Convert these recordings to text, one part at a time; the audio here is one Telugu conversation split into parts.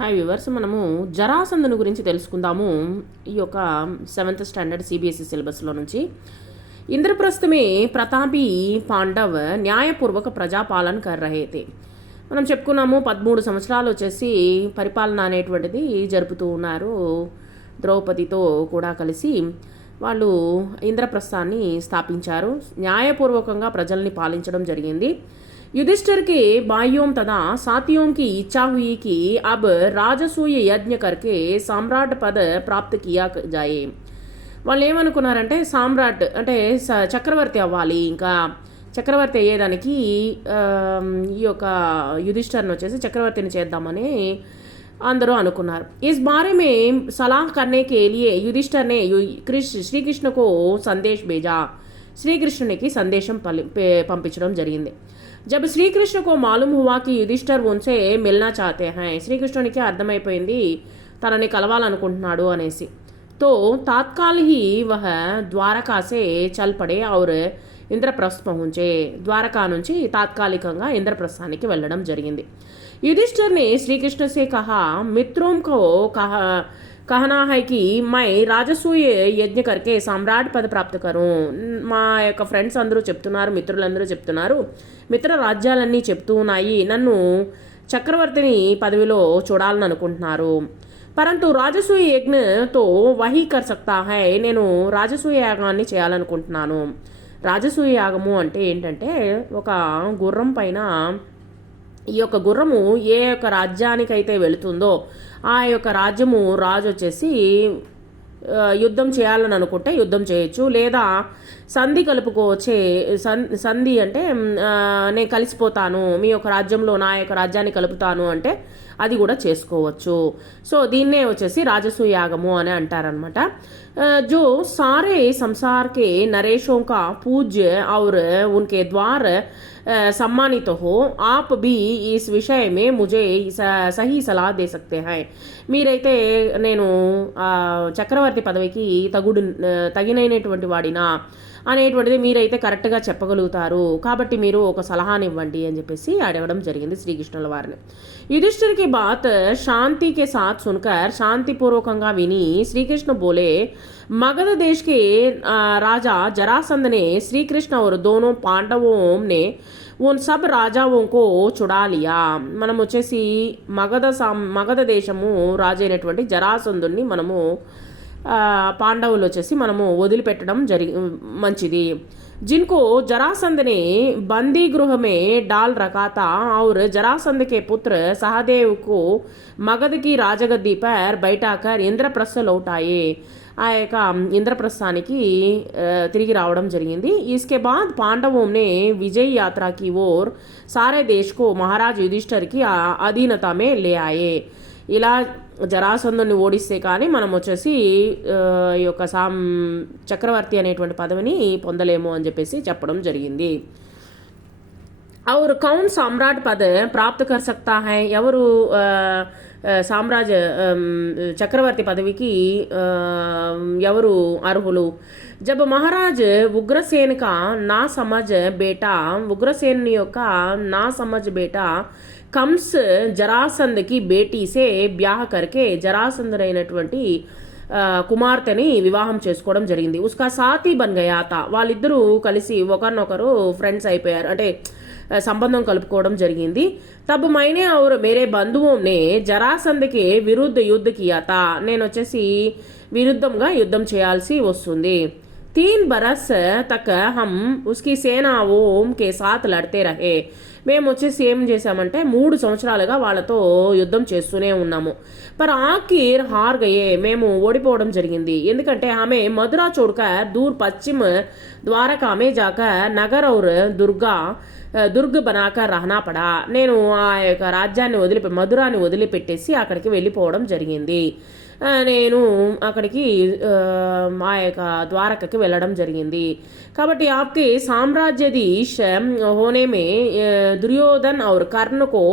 హాయ్ వ్యూవర్స్, మనము జరాసంధుని గురించి తెలుసుకుందాము. ఈ యొక్క 7th స్టాండర్డ్ సిబిఎస్ఈ సిలబస్లో నుంచి. ఇంద్రప్రస్థ में ప్రతాపి పాండవ్ న్యాయపూర్వక ప్రజాపాలన కర్ రహే थे. మనం చెప్పుకున్నాము 13 సంవత్సరాలు వచ్చేసి పరిపాలన అనేటువంటిది జరుపుతూ ఉన్నారు. ద్రౌపదితో కూడా కలిసి వాళ్ళు ఇంద్రప్రస్థాన్ని స్థాపించారు. న్యాయపూర్వకంగా ప్రజల్ని పాలించడం జరిగింది. युधिष्ठिर के भाइयों तथा साथियों की इच्छा हुई कि अब राजसूय यज्ञ करके సామ్రాట్ పద ప్రాప్త కియా జాయే. వాళ్ళు ఏమనుకున్నారంటే సామ్రాట్ అంటే చక్రవర్తి అవ్వాలి, ఇంకా చక్రవర్తి అయ్యేదానికి ఈ యొక్క యుధిష్ఠిర్ని వచ్చేసి చక్రవర్తిని చేద్దామని అందరూ అనుకున్నారు. इस बारे में सलाह करने के लिए युधिष्ठिर ने श्री कृष्ण को संदेश भेजा. శ్రీకృష్ణునికి సందేశం పంపించడం జరిగింది. जब श्री कृष्ण को मालूम हुआ कि युधिष्ठिर उनसे मिलना चाहते हैं, శ్రీకృష్ణునికి అర్థమైపోయింది తనని కలవాలనుకుంటున్నాడు అనేసి. तो तात्काल ही वह द्वारका से चल पड़े और ఇంద్రప్రస్థ పహుంచే. ద్వారకా నుంచి తాత్కాలికంగా ఇంద్రప్రస్థానికి వెళ్ళడం జరిగింది. युधिष्ठिर ने श्री कृष्ण से कहा, मित्रों को कहना है कि मैं రాజసూయ యజ్ఞ करके సామ్రాట్ పద ప్రాప్త కరు. మా యొక్క ఫ్రెండ్స్ అందరూ చెప్తున్నారు, మిత్రులందరూ చెప్తున్నారు, మిత్ర రాజ్యాలన్నీ చెప్తూ ఉన్నాయి, నన్ను చక్రవర్తిని పదవిలో చూడాలని అనుకుంటున్నారు. పరంతు రాజసూయ యజ్ఞతో వహీ కర్ సక్తా హై. నేను రాజసూయ యాగాన్ని చేయాలనుకుంటున్నాను. రాజసూయ యాగము అంటే ఏంటంటే ఒక గుర్రం పైన ఈ యొక్క గుర్రము ఏ యొక్క రాజ్యానికైతే వెళుతుందో ఆ యొక్క రాజ్యము రాజు వచ్చేసి యుద్ధం చేయాలని అనుకుంటే యుద్ధం చేయొచ్చు, లేదా సంధి కలుపుకోవచ్చే. సంధి అంటే నేను కలిసిపోతాను, మీ యొక్క రాజ్యంలో నా యొక్క రాజ్యాన్ని కలుపుతాను అంటే అది కూడా చేసుకోవచ్చు. సో దీన్నే వచ్చేసి రాజసూయ యాగము అని అంటారనమాట. जो सारे संसार के नरेशों का पूज्य और उनके द्वार सम्मानित हो, आप भी इस विषय में मुझे सही सलाह दे सकते हैं. మీరైతే నేను చక్రవర్తి పదవికి తగినైనటువంటి వాడినా అనేటువంటిది మీరైతే కరెక్ట్గా చెప్పగలుగుతారు, కాబట్టి మీరు ఒక సలహానివ్వండి అని చెప్పేసి అడగడం జరిగింది శ్రీకృష్ణుల వారిని. युधिष्ठिर की बात शांति के साथ सुनकर शांतिपूर्वకంగా విని శ్రీకృష్ణ बोले, मगध देश के राजा जरासंध ने श्री कृष्ण और दोनों पांडवों ने उन सब రాజాओं को చుడా లియా. మనం వచ్చేసి మగధ దేశము రాజు అయినటువంటి జరాసంధుని మనము పాండవులు వచ్చేసి మనము వదిలిపెట్టడం మంచిది. जिनको जरासंध ने बंदी गृह में डाल रखा था और जरासंध के पुत्र सहदेव को मगध की राजगद्दी पर बैठाकर इंद्रप्रस्थ लौटाए. ఆ యొక్క ఇంద్రప్రస్థానికి తిరిగి రావడం జరిగింది. इसके बाद पांडवों ने विजय यात्रा की ओर सारे देश को महाराज युधिष्ठिर की अधीनता में ले आए. ఇలా జరాసంధుని ఓడిస్తే కానీ మనం వచ్చేసి ఈ యొక్క చక్రవర్తి అనేటువంటి పదవిని పొందలేము అని చెప్పేసి చెప్పడం జరిగింది. और कौन सम्राट पद प्राप्त कर सकता है, ఎవరు సామ్రాజ్య చక్రవర్తి పదవికి ఎవరు అర్హులు. जब महाराज उग्रसेन का ना समझ बेटा, उग्रसेन యొక్క ना समझ बेटा కంస్ జరాసంధకి బేటీ సే బ్యాహ్ కర్కే జరాసంధుడైనటువంటి కుమార్తెని వివాహం చేసుకోవడం జరిగింది. ఉస్కా సాథీ బన్ గయా తా. వాళ్ళిద్దరూ కలిసి ఒకరినొకరు ఫ్రెండ్స్ అయిపోయారు, అంటే సంబంధం కలుపుకోవడం జరిగింది. తబ్ మైనే ఔర్ మేరే బంధువునే జరాసంధకి విరుద్ధ యుద్ధ కియా తా. నేను వచ్చేసి విరుద్ధంగా యుద్ధం చేయాల్సి వస్తుంది. 3 बरस तक हम उसकी सेनाओं के साथ लड़ते रहे. మేము వచ్చేసి ఏం చేసామంటే 3 సంవత్సరాలుగా వాళ్ళతో యుద్ధం చేస్తూనే ఉన్నాము. పర్ ఆఖిర్ హార్ గయే. మేము ఓడిపోవడం జరిగింది. ఎందుకంటే ఆమె మధురా చోడ్కర్ దూర్ పశ్చిమ ద్వారకా మే జాకర్ నగర్ ఔర్ దుర్గ్ బనాకర్ రహనా పడా. నేను ఆ యొక్క రాజ్యాన్ని మధురాని వదిలిపెట్టేసి అక్కడికి వెళ్ళిపోవడం జరిగింది. నేను అక్కడికి ఆ యొక్క ద్వారకకి వెళ్ళడం జరిగింది. కాబట్టి आपके साम्राज्याधीश होने में दुर्योधन और कर्ण को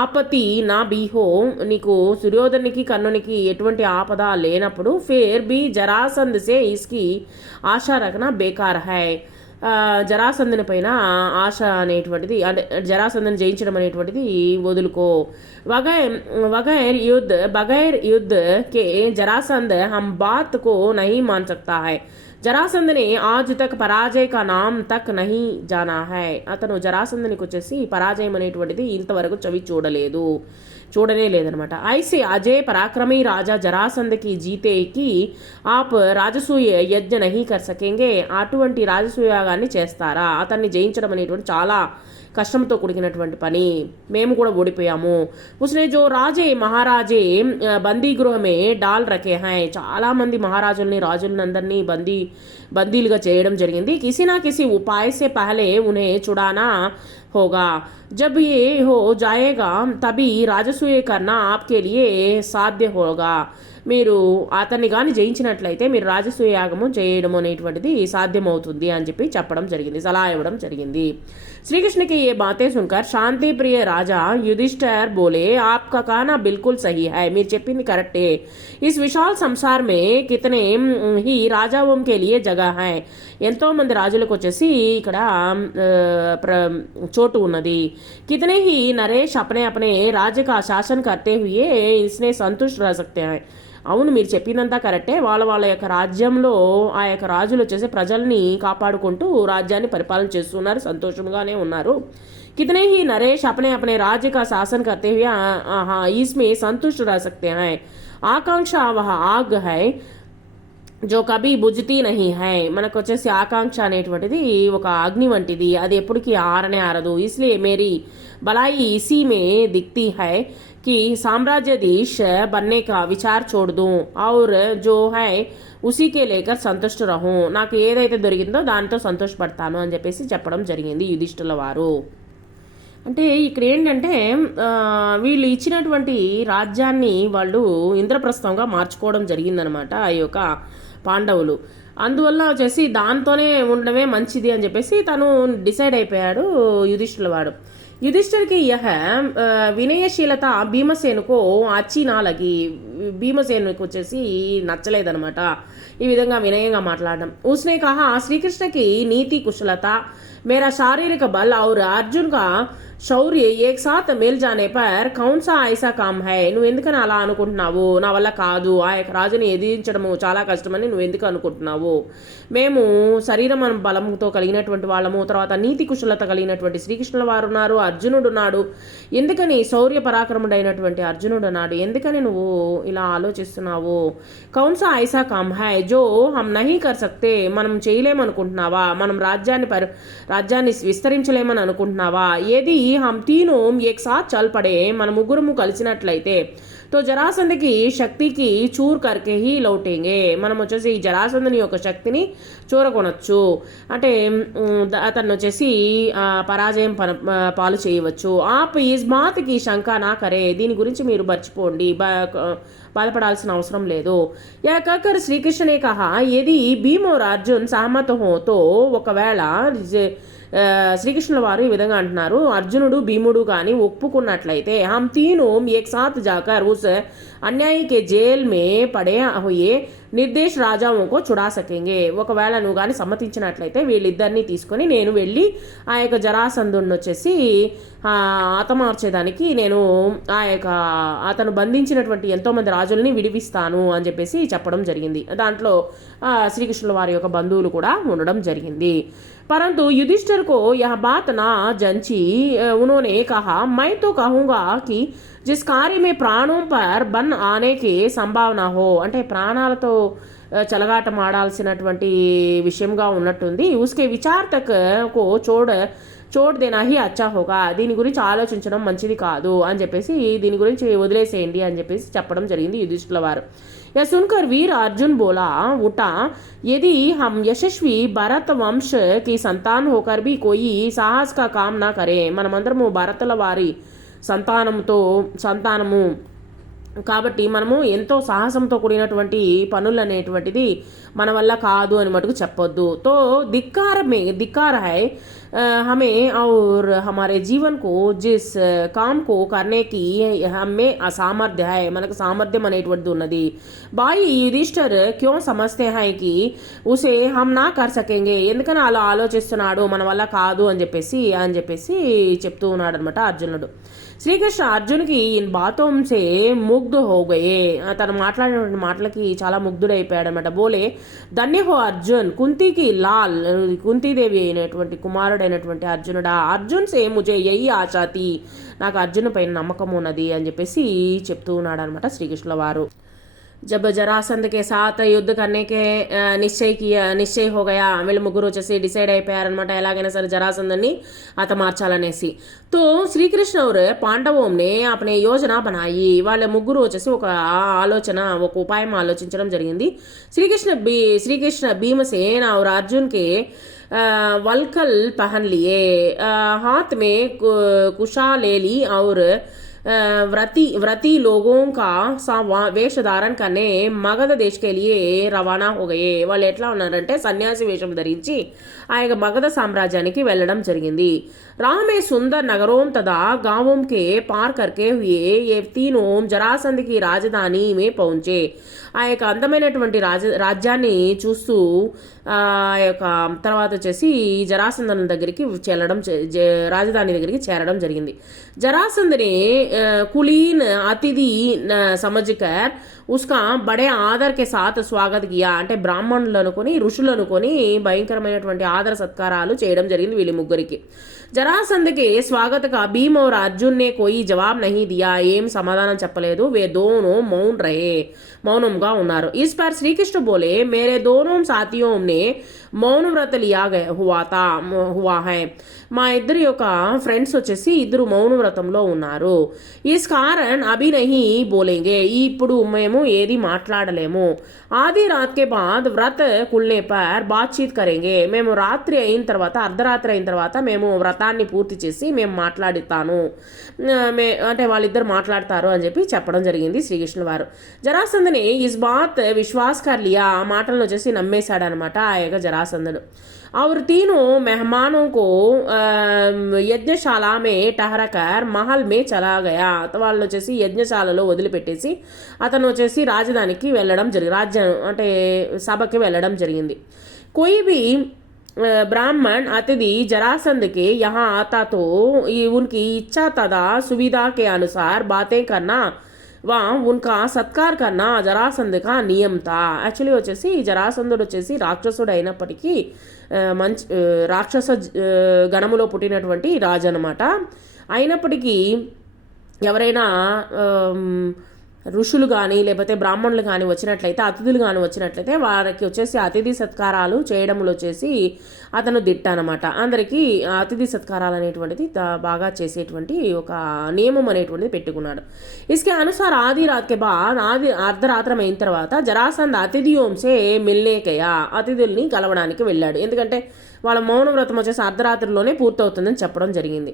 ఆపతి నా బీహో. నీకు దుర్యోధనికి కర్ణునికి ఎటువంటి ఆపద లేనప్పుడు ఫిర్ బి జరాసంధ్ సే ఇస్కి ఆశా రఖనా బేకార్ హై. జరాసంధుని పైన ఆశ అనేటువంటిది, అంటే జరాసంధుని జయించడం అనేటువంటిది వదులుకో. बगैर युद्ध के जरासंध हम बात को नहीं मान सकता है. జరాసంధ్ ने आज तक పరాజయ का नाम तक नहीं जाना है. అతను జరాసంధునికి వచ్చేసి పరాజయం అనేటువంటిది ఇంతవరకు చూడనే లేదనమాట. ఐసే అజయ్ పరాక్రమీ రాజా జరాసంధ్ కి జీతే కి ఆప్ రాజసూయ యజ్ఞ నహీ కర్ సకేంగే. అటువంటి రాజసూయ యాగాన్ని చేస్తారా? అతన్ని జయించడం అనేటువంటి చాలా కష్టంతో కూడినటువంటి పని, మేము కూడా ఓడిపోయాము. ఉస్నే జో రాజే మహారాజే బందీ గృహమే డాల్ రకే హై. చాలా మంది మహారాజుల్ని రాజులందరినీ బందీలుగా చేయడం జరిగింది. కిసి నా కిసి ఉపాయ సే పహలే ఉన్హే చుడానా होगा. जब ये हो जाएगा तभी राजसूय करना आपके लिए సాధ్య होगा. మీరు అతన్ని కానీ జయించినట్లయితే మీరు రాజసూయ యాగము చేయడం అనేటువంటిది సాధ్యమవుతుంది అని చెప్పి చెప్పడం జరిగింది, సలహా ఇవ్వడం జరిగింది. श्रीकृष्ण की ये बातें सुनकर शांति प्रिय राजा युधिष्ठिर बोले, आपका कहना बिल्कुल सही है. మీరు చెప్పింది కరెక్టే. इस विशाल संसार में कितने ही राजाओं के लिए जगह है. ఎంతో మంది రాజులకు వచ్చేసి ఇక్కడ చోటు ఉన్నది. कितने ही नरेश अपने अपने राज्य का शासन करते हुए इसने संतुष्ट रह सकते हैं. అవును, మీరు చెప్పిందంతా కరెక్టే. వాళ్ళ యొక్క రాజ్యంలో ఆ యొక్క రాజులు వచ్చేసి ప్రజల్ని కాపాడుకుంటూ రాజ్యాన్ని పరిపాలన చేస్తున్నారు, సంతోషంగానే ఉన్నారు. कितने ही नरेश अपने अपने राज्य का शासन करते हुए इसमें संतुष्ट रह सकते हैं. आकांक्षा वह आग है జో కభీ బుజ్జతీ నహీ హై. మనకు వచ్చేసి ఆకాంక్ష అనేటువంటిది ఒక అగ్ని వంటిది, అది ఎప్పటికీ ఆరదు. ఇస్లియే మేరీ బలాయి ఇసీ మే దిక్తీ హై कि साम्राज्याधीश बनने का विचार छोड़ दूं और जो है ఉసీ కే లేకర్ సంతుష్ట రహు. నాకు ఏదైతే దొరికిందో దానితో సంతోషపడతాను అని చెప్పేసి చెప్పడం జరిగింది యుధిష్ఠిరుల వారు. అంటే ఇక్కడ ఏంటంటే వీళ్ళు ఇచ్చినటువంటి రాజ్యాన్ని వాళ్ళు ఇంద్రప్రస్థంగా మార్చుకోవడం జరిగిందనమాట ఈ యొక్క పాండవులు. అందువల్ల వచ్చేసి దాంతోనే ఉండడమే మంచిది అని చెప్పేసి తను డిసైడ్ అయిపోయాడు యుధిష్ఠిరుల వాడు. युधिष्ठिर की यह వినయశీలత భీమసేనుకు అచ్చి నాలగి. భీమసేనుకు వచ్చేసి నచ్చలేదనమాట ఈ విధంగా వినయంగా మాట్లాడడం. उसने कहा श्रीकृष्ण की नीति कुशलता मेरा शारीरिक बल और अर्जुन का శౌర్య ఏక్ సాత్ మేల్ జానే పర్ కౌన్ సా ఐసా కామ్ హై. నువ్వు ఎందుకని అలా అనుకుంటున్నావు? నా వల్ల కాదు, ఆ యొక్క రాజుని ఎదిరించడము చాలా కష్టమని నువ్వు ఎందుకు అనుకుంటున్నావు? మేము శరీరం బలంతో కలిగినటువంటి వాళ్ళము, తర్వాత నీతి కుశలత కలిగినటువంటి శ్రీకృష్ణుల వారు ఉన్నారు, అర్జునుడు ఉన్నాడు. ఎందుకని శౌర్య పరాక్రముడైనటువంటి అర్జునుడు ఉన్నాడు, ఎందుకని నువ్వు ఇలా ఆలోచిస్తున్నావు? కౌన్ సా ఐసా కామ్ హై జో హమ్ నహీ కర్ సక్తే. మనం చేయలేమనుకుంటున్నావా? మనం రాజ్యాన్ని విస్తరించలేమని అనుకుంటున్నావా? ఏది हम तीनों एक साथ चल पड़े, మన ముగ్గురము కలిసినట్లయితే तो జరాసంధ్ కి శక్తికి చూర్ కర్కే హీ లౌటేంగే. మనం వచ్చేసి ఈ జరాసంధుని యొక్క శక్తిని చూరకొనొచ్చు, అంటే అతను వచ్చేసి పరాజయం పాలు చేయవచ్చు. ఆప్ ఈస్ బాత్కి శంక నా కరే. దీని గురించి మీరు మర్చిపోండి, బాధపడాల్సిన అవసరం లేదు. యా కకర్ శ్రీకృష్ణనే కహా ఏది భీమ్ और अर्जुन सहमत हो तो ఒకవేళ శ్రీకృష్ణుల వారు ఈ విధంగా అంటున్నారు, అర్జునుడు భీముడు కానీ ఒప్పుకున్నట్లయితే హమ్ తీనో ఏక్ సాత్ జాకర్ ఉస్ అన్యాయి కే జైల్ మే పడే హుయే నిర్దేశ్ రాజావుకో చుడా సకేంగే. ఒకవేళ నువ్వు కానీ సమ్మతించినట్లయితే వీళ్ళిద్దరినీ తీసుకొని నేను వెళ్ళి ఆ యొక్క జరాసంధుడిని వచ్చేసి హతమార్చేదానికి నేను ఆ యొక్క అతను బంధించినటువంటి ఎంతోమంది రాజుల్ని విడిపిస్తాను అని చెప్పేసి చెప్పడం జరిగింది. దాంట్లో శ్రీకృష్ణుల వారి యొక్క బంధువులు కూడా ఉండడం జరిగింది. परंतु युधिष्ठिर को यह बात ना जंची. उन्होंने कहा मैं तो कहूँगा कि जिस कार्य में प्राणों पर बन आने की संभावना हो, అంటే ప్రాణాలతో చెలగాటం ఆడాల్సినటువంటి విషయంగా ఉన్నట్టుంది. ఉస్కే విచార్ తక్ కో చోడ్ దేనా హీ అచ్చా హోగా. దీని గురించి ఆలోచించడం మంచిది కాదు అని చెప్పేసి దీని గురించి వదిలేసేయండి అని చెప్పేసి చెప్పడం జరిగింది యుధిష్ఠిరుల వారు. यह सुनकर वीर अर्जुन बोला उठा यदि हम यशस्वी भरत वंश की संतान होकर भी कोई साहस का काम ना करें. మనమందరము భరతుల వారి సంతానము కాబట్టి మనము ఎంతో సాహసంతో కూడినటువంటి పనులు అనేటువంటిది మన వల్ల కాదు అని మటుకు చెప్పొద్దు. తో धिक्कार है हमें और हमारे जीवन को जिस काम को करने की हमें అసామర్థ్య है మనకు సామర్థ్యం అనేటువంటిది ఉన్నది. भाई युधिष्ठिर क्यों समझते हैं कि उसे हम ना कर सकेंगे, ఎందుకని అలా ఆలోచిస్తున్నాడు మన వల్ల కాదు అని చెప్పేసి చెప్తూ ఉన్నాడు అనమాట అర్జునుడు. శ్రీకృష్ణ అర్జున్కి ఇన్ బాతోంసే ముగ్ధ హోగయే, తను మాట్లాడినటువంటి మాటలకి చాలా ముగ్ధుడైపోయాడు అనమాట. బోలే ధన్య హో అర్జున్, కుంతికి లాల్, కుంతీదేవి అయినటువంటి కుమారుడైనటువంటి అర్జునుడా, అర్జున్ సే ముజే యహీ ఆచాతి, నాకు అర్జున్ పైన నమ్మకం ఉన్నది అని చెప్పేసి చెప్తూ ఉన్నాడు అనమాట శ్రీకృష్ణుల వారు. जब జరాసంద్ के साथ యుద్ధ करने के నిశ్చయ हो गया, వీళ్ళు ముగ్గురు వచ్చేసి డిసైడ్ అయిపోయారనమాట ఎలాగైనా సరే జరాసందని హతమార్చాలనేసి. తో శ్రీకృష్ణ और पांडवों ने अपने योजना बनाई, వాళ్ళ ముగ్గురు వచ్చేసి ఒక ఉపాయం ఆలోచించడం జరిగింది. శ్రీకృష్ణ भीमसेन और अर्जुन के वल्कल पहन लिए, हाथ में कुशा ले ली और व्रती लोगों का వేష ధారణ కనే మగధ దేశ్ కే లియే రవాణా హో గయే. వాళ్ళు ఎట్లా ఉన్నారంటే సన్యాసి వేషం ధరించి ఆ యొక్క మగధ సామ్రాజ్యానికి వెళ్ళడం జరిగింది. राह में सुंदर नगरों तथा गांवों के पार करके हुए ये तीनों జరాసంద్ की రాజధాని में పहुंचे. ఆ యొక్క అందమైనటువంటి రాజ్యాన్ని చూస్తూ ఆ యొక్క తర్వాత వచ్చేసి జరాసంధన్ దగ్గరికి రాజధాని దగ్గరికి చేరడం జరిగింది. జరాసంధ్ కులీన్ అతిథి సమజ్కర్ ఉస్కా బడే ఆదర్ కే సాత్ స్వాగత్ కియా, అంటే బ్రాహ్మణులు అనుకొని ఋషులు అనుకొని భయంకరమైనటువంటి ఆదర సత్కారాలు చేయడం జరిగింది వీళ్ళ ముగ్గురికి. జరాసంద్ కే స్వాగత్ కా భీమ్ और अर्जुन ने कोई जवाब नहीं दिया, ఏం సమాధానం చెప్పలేదు. వే దోనో మౌనంగా ఉన్నారు. इस पर श्रीकृष्ण बोले मेरे दोनों साथियों ने మౌన వ్రత లియా హువా హై, మా ఇద్దరి యొక్క ఫ్రెండ్స్ వచ్చేసి ఇద్దరు మౌన వ్రతంలో ఉన్నారు. ఇస్ కారణ్ అభి నహీ బోలేంగే, ఇప్పుడు మేము ఏది మాట్లాడలేము. ఆది రాత్ కే బాద్ వ్రత్ కుల్నే పర్ బాత్చీత్ కరేంగే, మేము రాత్రి అయిన తర్వాత అర్ధరాత్రి అయిన తర్వాత మేము వ్రతాన్ని పూర్తి చేసి మేము మాట్లాడుతాను, అంటే వాళ్ళిద్దరు మాట్లాడతారు అని చెప్పి చెప్పడం జరిగింది శ్రీకృష్ణుల వారు. జరాసంధని ఇస్ బాత్ విశ్వాస్ కర్ లియా, ఆ మాటలను వచ్చేసి నమ్మేశాడు అనమాట ఆ యొక్క జరాసంధుడు. और तीनों मेहमानों को యజ్ఞశాల మే టహరకర్ మహల్ మే చలా గయా, వాళ్ళు వచ్చేసి యజ్ఞశాలలో వదిలిపెట్టేసి అతను వచ్చేసి రాజధానికి వెళ్ళడం రాజ్యం అంటే సభకి వెళ్ళడం జరిగింది. कोई भी ब्राह्मण अतिथि जरासंध के यहाँ आता तो उनकी इच्छा तथा सुविधा के अनुसार बातें करना ఉన్కా సత్కార్ కన్నా జరాసంద్ కా నియం తా. యాక్చువల్లీ వచ్చేసి జరాసంధుడు వచ్చేసి రాక్షసుడు అయినప్పటికీ మంచి రాక్షస గణములో పుట్టినటువంటి రాజు అనమాట. అయినప్పటికీ ఎవరైనా ఋషులు కానీ లేకపోతే బ్రాహ్మణులు కానీ వచ్చినట్లయితే అతిథులు కానీ వచ్చినట్లయితే వారికి వచ్చేసి అతిథి సత్కారాలు చేయడంలో వచ్చేసి అతను దిట్ట అనమాట. అందరికీ అతిథి సత్కారాలు అనేటువంటిది బాగా చేసేటువంటి ఒక నియమం అనేటువంటిది పెట్టుకున్నాడు. ఇస్కే అనుసార్ ఆది రాత్కే బాద్ అర్ధరాత్రం అయిన తర్వాత జరాసంద్ అతిథియోంసే మిల్నేకయా, అతిథుల్ని కలవడానికి వెళ్ళాడు. ఎందుకంటే వాళ్ళ మౌన వ్రతం వచ్చేసి అర్ధరాత్రిలోనే పూర్తవుతుందని చెప్పడం జరిగింది.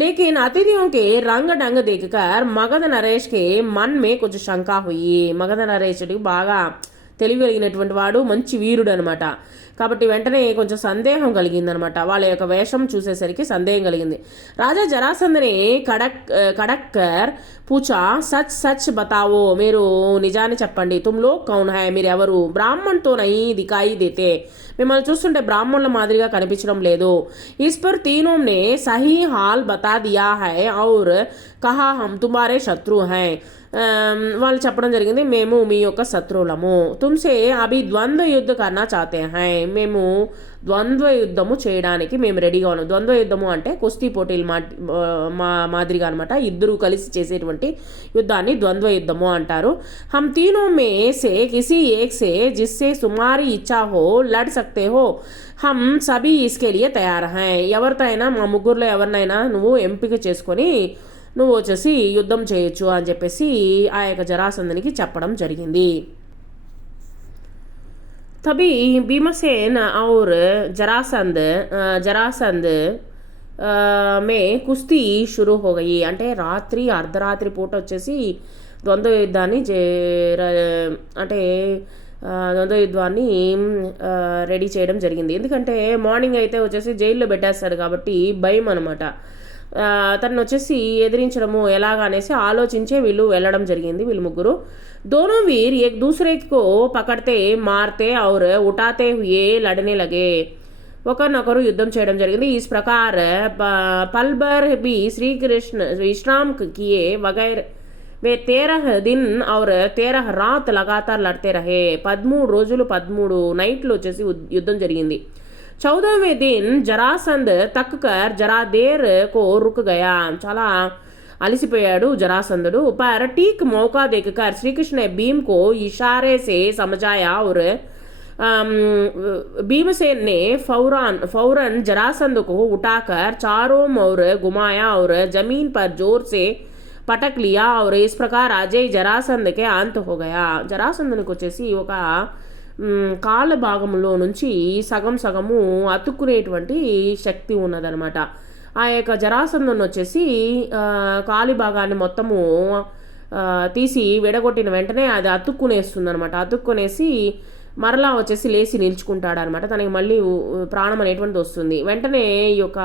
లేకిన్ అతిథిयों के रंग ढंग देखकर మగధ నరేష్ కే మన్ మే కొంచెం శంకా హుయి, మగధ నరేషుడికి బాగా తెలివి కలిగినటువంటి వాడు, మంచి వీరుడు అనమాట. కాబట్టి వెంటనే కొంచెం సందేహం కలిగిందనమాట. వాళ్ళ యొక్క వేషం చూసేసరికి సందేహం కలిగింది. రాజా జరాసంధని కడక్కర్ పూచా సచ్ సచ్ బతావో, మీరు నిజాన్ని చెప్పండి. తుమ్లో కౌన్ హై, మీరు ఎవరు? బ్రాహ్మణ్తో నహీ దికాయి దేతే, మిమ్మల్ని చూస్తుంటే బ్రాహ్మణుల మాదిరిగా కనిపించడం లేదు. इस पर तीनों ने सही हाल बता दिया है और कहा हम तुम्हारे शत्रु हैं, వాళ్ళు చెప్పడం జరిగింది మేము మీ యొక్క శత్రువులము. తుమ్సే అభి ద్వంద్వ యుద్ధ కన్నా చాతే హై, మేము ద్వంద్వ యుద్ధము చేయడానికి మేము రెడీగా ఉన్నాం. ద్వంద్వ యుద్ధము అంటే కుస్తీ పోటీలు మాదిరిగా అనమాట, ఇద్దరు కలిసి చేసేటువంటి యుద్ధాన్ని ద్వంద్వ యుద్ధము అంటారు. హమ్ తీనో మే సే కిసి ఏక్ సే జిస్సే సుమారి ఇచ్చా హో లడ్ సక్తే హో హమ్ సభీ ఇస్కే లియే తయార్ హై, ఎవరితో అయినా మా ముగ్గురులో ఎవరినైనా నువ్వు ఎంపిక చేసుకొని నువ్వు వచ్చేసి యుద్ధం చేయొచ్చు అని చెప్పేసి ఆ యొక్క జరాసంధనికి చెప్పడం జరిగింది. తబి భీమసేన్ ఔర్ జరాసంద్ మే కుస్తీ షురూ హో గయి, అంటే అర్ధరాత్రి పూట వచ్చేసి ద్వంద్వ యుద్ధాన్ని అంటే ద్వంద్వ యుద్ధాన్ని రెడీ చేయడం జరిగింది. ఎందుకంటే మార్నింగ్ అయితే వచ్చేసి జైల్లో పెట్టేస్తాడు కాబట్టి భయం అనమాట. తను వచ్చేసి ఎదిరించడము ఎలాగా అనేసి ఆలోచించే వీళ్ళు వెళ్ళడం జరిగింది. వీళ్ళు ముగ్గురు दोनों वीर एक दूसरे को पकड़ते मारते और उठाते हुए लड़ने लगे. ఒకరినొకరు యుద్ధం చేయడం జరిగింది. इस प्रकार पल भर भी श्री कृष्ण विश्राम किए वगैर वे 13 दिन और 13 रात लगातार लड़ते रहे. 13 రోజులు 13 నైట్లు వచ్చేసి యుద్ధం జరిగింది. 14वें दिन जरासंध तक कर जरा देर को रुक गया. చాలా అలిసిపోయాడు జరాసంధుడు. पर ठीक मौका देखकर श्री कृष्ण ने भीम को इशारे से समझाया और भीमसेन ने फौरन जरासंध को उठाकर चारों ओर घुमाया और जमीन पर जोर से पटक लिया और इस प्रकार अजय जरासंध के अंत हो गया. జరాసంధునికి వచ్చేసి ఒక కాళ్ళ భాగంలో నుంచి సగం సగము అతుక్కునేటువంటి శక్తి ఉన్నదనమాట. ఆ యొక్క జరాసంధుని వచ్చేసి కాలి భాగాన్ని మొత్తము తీసి విడగొట్టిన వెంటనే అది అతుక్కునేస్తుంది అనమాట. అతుక్కునేసి మరలా వచ్చేసి లేచి నిల్చుకుంటాడనమాట. తనకి మళ్ళీ ప్రాణం అనేటువంటిది వస్తుంది. వెంటనే ఈ యొక్క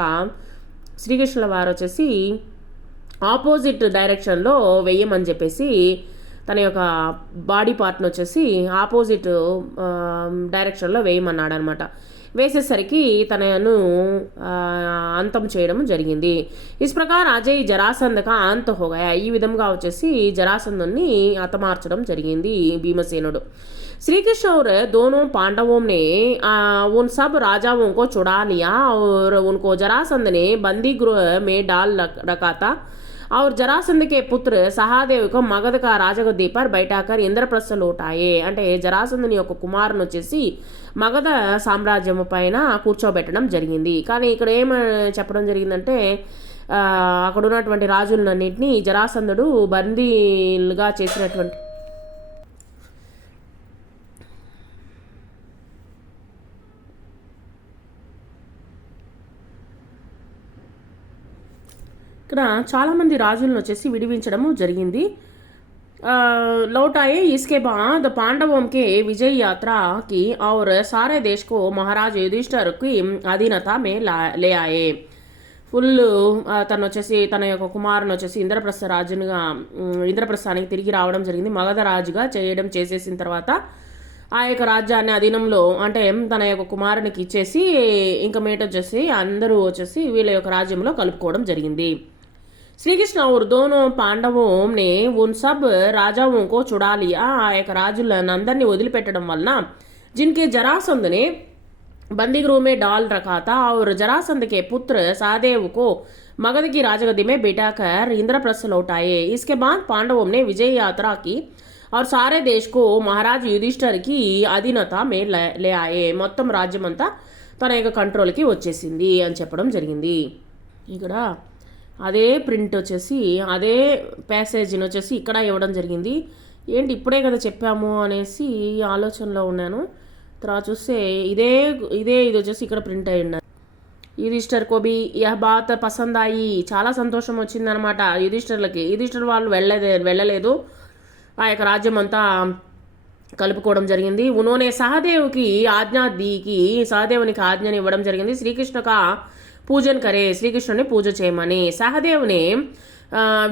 శ్రీకృష్ణుల వారు వచ్చేసి ఆపోజిట్ డైరెక్షన్లో వెయ్యమని చెప్పేసి తన యొక్క బాడీ పార్ట్ని వచ్చేసి ఆపోజిట్ డైరెక్షన్లో వేయమన్నాడు అనమాట. వేసేసరికి తనను అంతం చేయడం జరిగింది. ఇస్ ప్రకారం అజయ్ జరాసంధక అంత హోగయా. ఈ విధంగా వచ్చేసి జరాసంధుని హతమార్చడం జరిగింది భీమసేనుడు. श्री कृष्ण और दोनों पांडवों ने उन सब राजाओं को छुड़ा लिया और उनको जरासंध ने बंदी गृह में डाल रखा था और जरासंध के पुत्र సహాదేవ్ को मगध का राजगद्दी पर बैठाकर इंद्रप्रस्थ लौटाए. అంటే జరాసంధుని యొక్క కుమారుని వచ్చేసి మగధ సామ్రాజ్యం పైన కూర్చోబెట్టడం జరిగింది. కానీ ఇక్కడ ఏం చెప్పడం జరిగిందంటే అక్కడ ఉన్నటువంటి రాజులన్నింటినీ జరాసంధుడు బందీలుగా చేసినటువంటి ఇక్కడ చాలామంది రాజులను వచ్చేసి విడిపించడము జరిగింది. लौटाए. इसके बाद पांडवों के विजय यात्रा की और सारे देश को महाराज युधिष्ठिर की अधीनता में ले आए. ఫుల్ తను వచ్చేసి తన యొక్క కుమారుని వచ్చేసి ఇంద్రప్రస్థానికి తిరిగి రావడం జరిగింది. మగధ రాజుగా చేసేసిన తర్వాత ఆ యొక్క రాజ్యాన్ని అధీనంలో అంటే తన యొక్క కుమారునికి ఇచ్చేసి ఇంకా మేట వచ్చేసి అందరూ వచ్చేసి వీళ్ళ యొక్క రాజ్యంలో కలుపుకోవడం జరిగింది. श्री कृष्ण और दोनों पांडवों ने उन सब राजाओं को छुड़ा लिया. ఆ యొక్క రాజులను అందరినీ వదిలిపెట్టడం వలన जिनके जरासंध ने बंदी गृह में डाल रखा था और जरासंध के पुत्र सहदेव को मगध की राजगद्दी में बिठाकर इंद्रप्रस्थ लौटाए. इसके बाद पांडवों ने विजय यात्रा की और सारे देश को महाराज युधिष्ठिर की अधीनता में ले आए. మొత్తం రాజ్యమంతా తన యొక్క కంట్రోల్కి వచ్చేసింది అని చెప్పడం జరిగింది. ఇక్కడ అదే ప్రింట్ వచ్చేసి అదే ప్యాసేజ్ని వచ్చేసి ఇక్కడ ఇవ్వడం జరిగింది. ఏంటి ఇప్పుడే కదా చెప్పాము అనేసి ఆలోచనలో ఉన్నాను. తర్వాత చూస్తే ఇది వచ్చేసి ఇక్కడ ప్రింట్ అయి ఉన్నది. యుధిష్ఠిర్ కోబి యహ్ బాత్ పసంద్ అయ్యి చాలా సంతోషం వచ్చిందనమాట యుధిష్ఠిర్ వాళ్ళు వెళ్ళలేదు. ఆ యొక్క రాజ్యం అంతా కలుపుకోవడం జరిగింది. ఉనోనే సహదేవ్కి సహదేవునికి ఆజ్ఞని ఇవ్వడం జరిగింది. శ్రీకృష్ణక पूजन करे. श्री कृष्ण ने पूजा చేయమని. सहदेव ने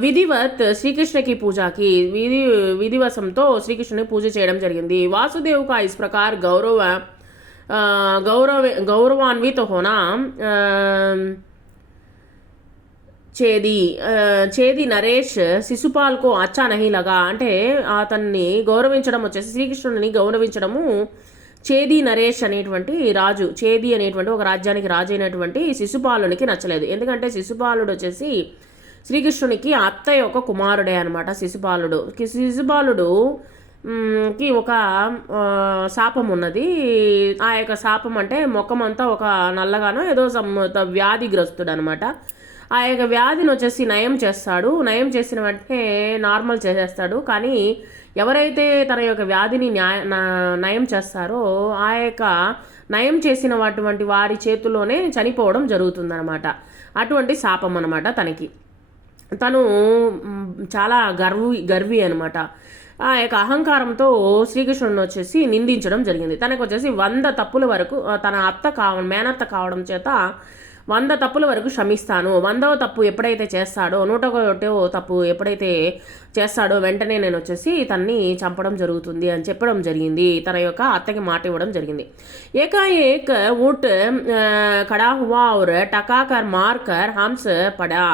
విధివత్ శ్రీకృష్ణకి పూజకి విధివశంతో శ్రీకృష్ణుని పూజ చేయడం జరిగింది. వాసుదేవ్ కా ఇస్ ప్రకార్ గౌరవాన్విత హోనా చేది నరేష్ శిశుపాల్ కో అచ్చా నహీ లగా. అంటే అతన్ని గౌరవించడం వచ్చేసి శ్రీకృష్ణుని గౌరవించడము చేది నరేష్ అనేటువంటి రాజు చేది అనేటువంటి ఒక రాజ్యానికి రాజు అయినటువంటి శిశుపాలునికి నచ్చలేదు. ఎందుకంటే శిశుపాలుడు వచ్చేసి శ్రీకృష్ణునికి అత్త యొక్క కుమారుడే అనమాట. శిశుపాలుడుకి ఒక శాపం ఉన్నది. ఆ యొక్క శాపం అంటే ముఖమంతా ఒక నల్లగానో ఏదో వ్యాధిగ్రస్తుడు అనమాట. ఆ యొక్క వ్యాధిని వచ్చేసి నయం చేసిన వెంటనే నార్మల్ చేసేస్తాడు. కానీ ఎవరైతే తన యొక్క వ్యాధిని నయం చేస్తారో ఆ యొక్క నయం చేసిన వారి చేతుల్లోనే చనిపోవడం జరుగుతుందన్నమాట. అటువంటి శాపం అనమాట తనకి. తను చాలా గర్వి అనమాట. ఆ యొక్క అహంకారంతో శ్రీకృష్ణుడిని వచ్చేసి నిందించడం జరిగింది. తనకు వచ్చేసి 100 తప్పుల వరకు తన మేనత్త కావడం చేత 100 తప్పుల వరకు క్షమిస్తాను, 100వ తప్పు ఎప్పుడైతే చేస్తాడో 101వ తప్పు ఎప్పుడైతే చేస్తాడో వెంటనే నేను వచ్చేసి తన్ని చంపడం జరుగుతుంది అని చెప్పడం జరిగింది. తన యొక్క అత్తకి మాట ఇవ్వడం జరిగింది. ఏకాఏక్ ऊंट खड़ा हुआ और टकाकर मार कर हंस पड़ा.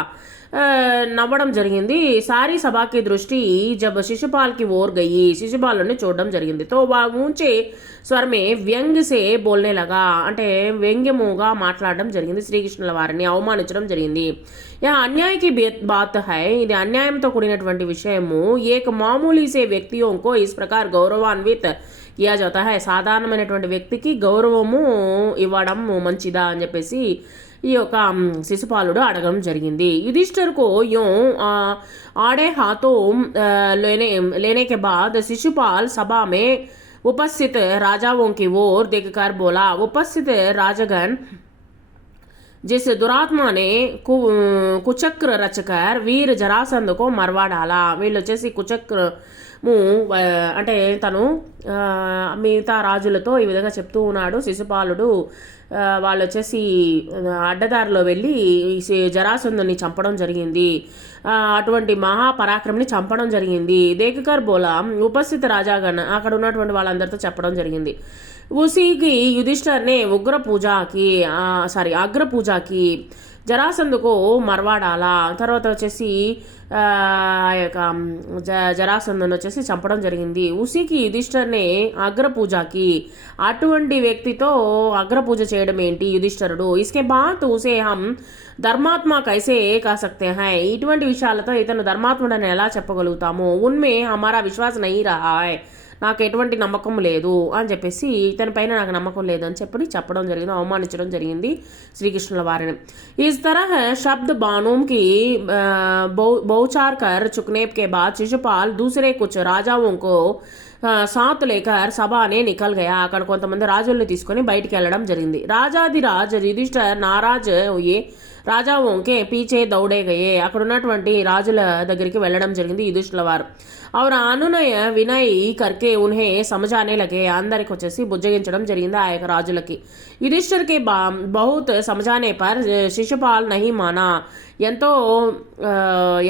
నవ్వడం జరిగింది. సారీ సభాకి దృష్టి జబ్ శిశుపాల్కి ఓర్ గయి, శిశుపాల్ని చూడడం జరిగింది. తో వా ఊంచే స్వరమే వ్యంగ్సే బోల్నే లగా, అంటే వ్యంగ్యముగా మాట్లాడడం జరిగింది. శ్రీకృష్ణుల వారిని అవమానించడం జరిగింది. యా అన్యాయకి బాత్ హై, ఇది అన్యాయంతో కూడినటువంటి విషయము. ఏక మామూలీ సే వ్యక్తియోంకో ఇస్ ప్రకార్ గౌరవాన్విత్ కియా జాతా హై, సాధారణమైనటువంటి వ్యక్తికి గౌరవము ఇవ్వడం మంచిదా అని చెప్పేసి ఈ యొక్క శిశుపాలుడు అడగడం జరిగింది. युधिष्ठिर यो आड़े हाथों लेने के बाद शिशुपाल सभा में उपस्थित राजाओं की ओर देखकर बोला, उपस्थित राजगण, जिस दुरात्मा ने कुचक्र रचकर वीर जरासंध को मरवा डाला. వీళ్ళు వచ్చేసి కుచక్రము అంటే తను మిగతా రాజులతో ఈ విధంగా చెప్తూ ఉన్నాడు. శిశుపాలుడు వాళ్ళు వచ్చేసి అడ్డదారిలో వెళ్ళి జరాసంధుని చంపడం జరిగింది, అటువంటి మహాపరాక్రమిని చంపడం జరిగింది. దేకకర్ బోలా ఉపస్థిత రాజాగణ, అక్కడ ఉన్నటువంటి వాళ్ళందరితో చెప్పడం జరిగింది. ఉసీకి యుధిష్ఠర్నే అగ్ర పూజాకి జరాసంధుకు మర్వాడాలా, తర్వాత వచ్చేసి ఆ యొక్క జరాసంధుని వచ్చేసి చంపడం జరిగింది. ఉసికి యుధిష్ఠర్నే అగ్రపూజకి, అటువంటి వ్యక్తితో అగ్రపూజ చేయడం ఏంటి యుధిష్ఠరుడు. ఇస్కే బాత్ ఉసే హం ధర్మాత్మ కైసే కా సక్తే హై, ఇటువంటి విషయాలతో ఇతను ధర్మాత్ముడని ఎలా చెప్పగలుగుతాము. ఉన్మే హమారా విశ్వాస నహీ రహా హై, నాకు ఎటువంటి నమ్మకం లేదు అని చెప్పేసి ఇతని పైన నాకు నమ్మకం లేదు అని చెప్పడం జరిగింది, అవమానించడం జరిగింది శ్రీకృష్ణుల వారిని. इस तरह शब्द बानों की बौछार कर चुकने के बाद शिशुपाल दूसरे कुछ राजाओं को साथ लेकर సభానే నికల్ గయా, అక్కడ కొంతమంది రాజుల్ని తీసుకొని బయటికి వెళ్ళడం జరిగింది. రాజాదిరాజ్ యుధిష్ఠర్ నారాజ్ ఏ రాజాओंके పీచే దౌడే గయే, అక్కడ ఉన్నటువంటి రాజుల దగ్గరికి వెళ్ళడం జరిగింది యుధిష్ఠుల వారు. और అనునయ వినయ్ కర్కే ఉన్హే సమజానే లగే, అందరికి వచ్చేసి బుజ్జగించడం జరిగింది ఆ యొక్క రాజులకి. యుధిష్ఠర్ కే బహుత్ సమజానే పర్ శిశుపాల్ నహీ మానా,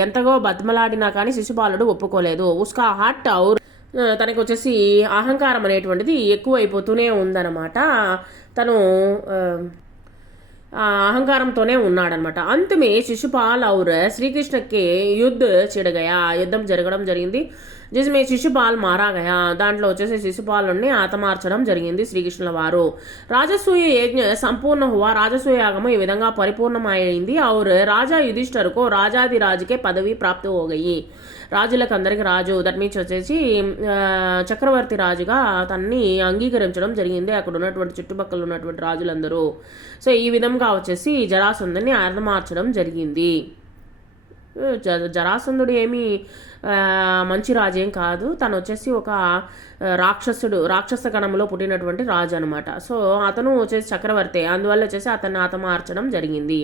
ఎంతగో బతిమలాడినా కానీ శిశుపాలుడు ఒప్పుకోలేదు. ఉస్కా హట్ ఔర్, తనకి వచ్చేసి అహంకారం అనేటువంటిది ఎక్కువైపోతూనే ఉందన్నమాట. తను అహంకారంతోనే ఉన్నాడనమాట. అంతమే శిశుపాల్ ఔర్ శ్రీకృష్ణకి యుద్ధం జరగడం జరిగింది. జిస్మే శిశుపాల్ మారా గయా, దాంట్లో వచ్చేసి శిశుపాలుని హతమార్చడం జరిగింది శ్రీకృష్ణుల వారు. రాజసూయ యజ్ఞ సంపూర్ణ హువా, రాజసూయ యాగము ఈ విధంగా పరిపూర్ణమైంది. ఔర్ రాజా యుధిష్ఠర్కు రాజాది రాజుకే పదవి ప్రాప్తి హోగయి, రాజులకు అందరికి రాజు, దట్ మీన్స్ వచ్చేసి చక్రవర్తి రాజుగా తన్ని అంగీకరించడం జరిగింది అక్కడ ఉన్నటువంటి చుట్టుపక్కల ఉన్నటువంటి రాజులందరూ. సో ఈ విధంగా వచ్చేసి జరాసంధుని హతమార్చడం జరిగింది. జరాసంధుడు ఏమీ మంచి రాజేం కాదు, తను వచ్చేసి ఒక రాక్షస గణంలో పుట్టినటువంటి రాజు అనమాట. సో అతను వచ్చేసి చక్రవర్తి, అందువల్ల వచ్చేసి అతన్ని హతమార్చడం జరిగింది.